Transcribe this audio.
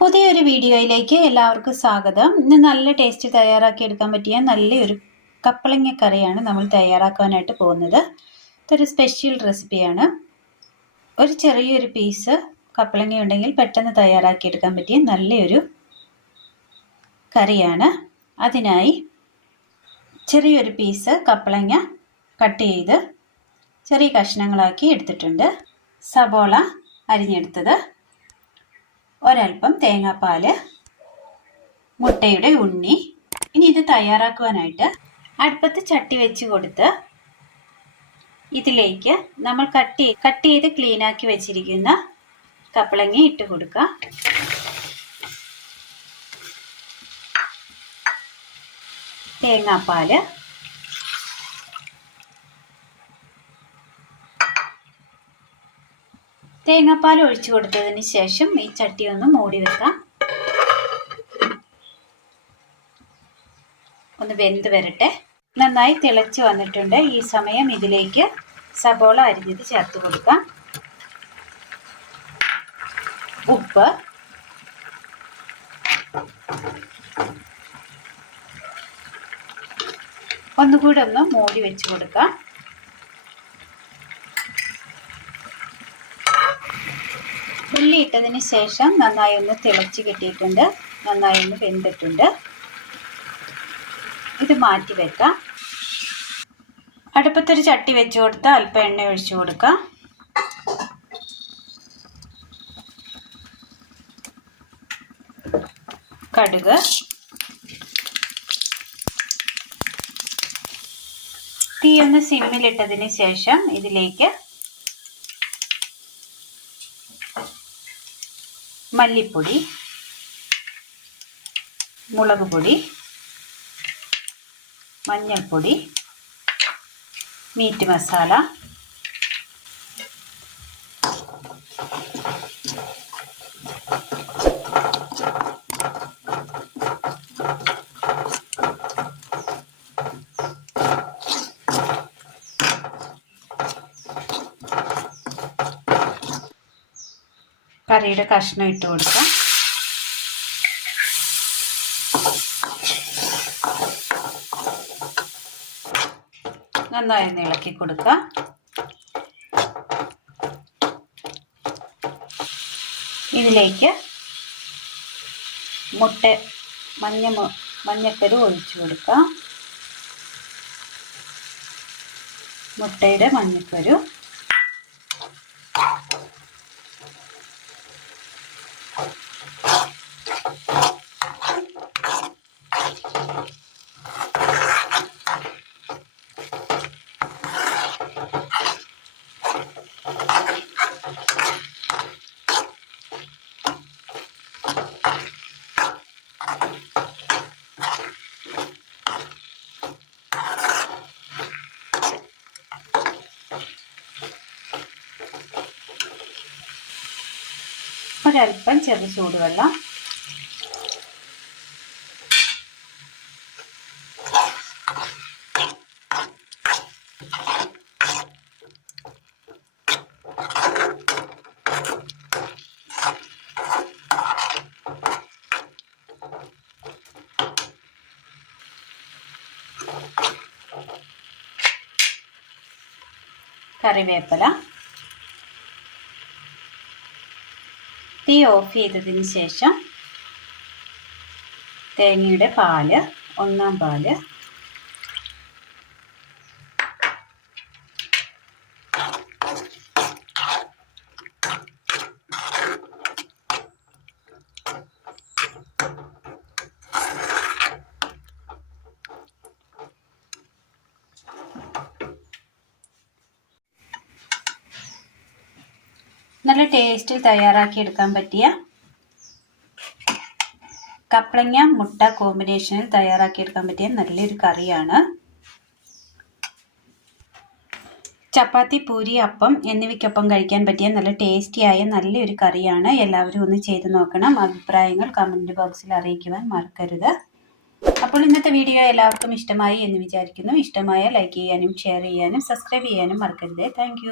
പുതിയൊരു വീഡിയോയിലേക്ക് എല്ലാവർക്കും സ്വാഗതം. ഇന്ന് നല്ല ടേസ്റ്റ് തയ്യാറാക്കി എടുക്കാൻ പറ്റിയ നല്ലൊരു കപ്പളങ്ങ കറിയാണ് നമ്മൾ തയ്യാറാക്കാനായിട്ട് പോകുന്നത്. ഇതൊരു സ്പെഷ്യൽ റെസിപ്പിയാണ്. ഒരു ചെറിയൊരു പീസ് കപ്പളങ്ങ ഉണ്ടെങ്കിൽ പെട്ടെന്ന് തയ്യാറാക്കി എടുക്കാൻ പറ്റിയ നല്ലൊരു കറിയാണ്. അതിനായി ചെറിയൊരു പീസ് കപ്പളങ്ങ കട്ട് ചെയ്ത് ചെറിയ കഷ്ണങ്ങളാക്കി എടുത്തിട്ടുണ്ട്. സബോള അരിഞ്ഞെടുത്തത്, ഒരൽപ്പം തേങ്ങാപ്പാൽ, മുട്ടയുടെ ഉണ്ണി. ഇനി ഇത് തയ്യാറാക്കുവാനായിട്ട് അടുപ്പത്ത് ചട്ടി വെച്ച് കൊടുത്ത് ഇതിലേക്ക് നമ്മൾ കട്ട് ചെയ്ത് ക്ലീനാക്കി വെച്ചിരിക്കുന്ന കപ്പളങ്ങ ഇട്ട് കൊടുക്കുക. തേങ്ങാപ്പാൽ, തേങ്ങാപ്പാൽ ഒഴിച്ചു കൊടുത്തതിന് ശേഷം ഈ ചട്ടി ഒന്ന് മൂടി വെക്കാം. ഒന്ന് വെന്ത് വരട്ടെ. നന്നായി തിളച്ച് വന്നിട്ടുണ്ട്. ഈ സമയം ഇതിലേക്ക് സബോള അരിഞ്ഞത് ചേർത്ത് കൊടുക്കാം. ഉപ്പ്, ഒന്നുകൂടെ ഒന്ന് മൂടി വെച്ച് കൊടുക്കാം. ഉള്ളി ഇട്ടതിന് ശേഷം നന്നായി ഒന്ന് തിളച്ച് കിട്ടിയിട്ടുണ്ട്, നന്നായി ഒന്ന് വെന്തിട്ടുണ്ട്. ഇത് മാറ്റി വെക്കാം. അടുപ്പത്തൊരു ചട്ടി വെച്ച് കൊടുത്ത് അല്പം എണ്ണ ഒഴിച്ചു കൊടുക്കാം. കടുക്, തീ ഒന്ന് സിമ്മിലിട്ടതിന് ശേഷം ഇതിലേക്ക് മല്ലിപ്പൊടി, മുളക് പൊടി, മഞ്ഞൾപ്പൊടി, മീറ്റ് മസാല, കറിയുടെ കഷ്ണം ഇട്ട് കൊടുക്കാം. നന്നായി ഒന്ന് ഇളക്കി കൊടുക്കാം. ഇതിലേക്ക് മഞ്ഞക്കരു ഒഴിച്ചു കൊടുക്കാം. മുട്ടയുടെ മഞ്ഞക്കരു, ഒരൽപ്പം ചെറു ചൂടുവെള്ളം, കറിവേപ്പില. തീ ഓഫ് ചെയ്തതിന് ശേഷം തേങ്ങയുടെ പാല്, ഒന്നാം പാല്, നല്ല ടേസ്റ്റിൽ തയ്യാറാക്കി എടുക്കാൻ പറ്റിയ കപ്പളങ്ങ മുട്ട കോമ്പിനേഷനിൽ തയ്യാറാക്കി എടുക്കാൻ പറ്റിയ നല്ലൊരു കറിയാണ്. ചപ്പാത്തി, പൂരി, അപ്പം എന്നിവയ്ക്കൊപ്പം കഴിക്കാൻ പറ്റിയ നല്ല ടേസ്റ്റിയായ നല്ലൊരു കറിയാണ്. എല്ലാവരും ഒന്ന് ചെയ്ത് നോക്കണം. അഭിപ്രായങ്ങൾ കമൻറ്റ് ബോക്സിൽ അറിയിക്കുവാൻ മറക്കരുത്. അപ്പോൾ ഇന്നത്തെ വീഡിയോ എല്ലാവർക്കും ഇഷ്ടമായി എന്ന് വിചാരിക്കുന്നു. ഇഷ്ടമായ ലൈക്ക് ചെയ്യാനും ഷെയർ ചെയ്യാനും സബ്സ്ക്രൈബ് ചെയ്യാനും മറക്കരുത്. താങ്ക്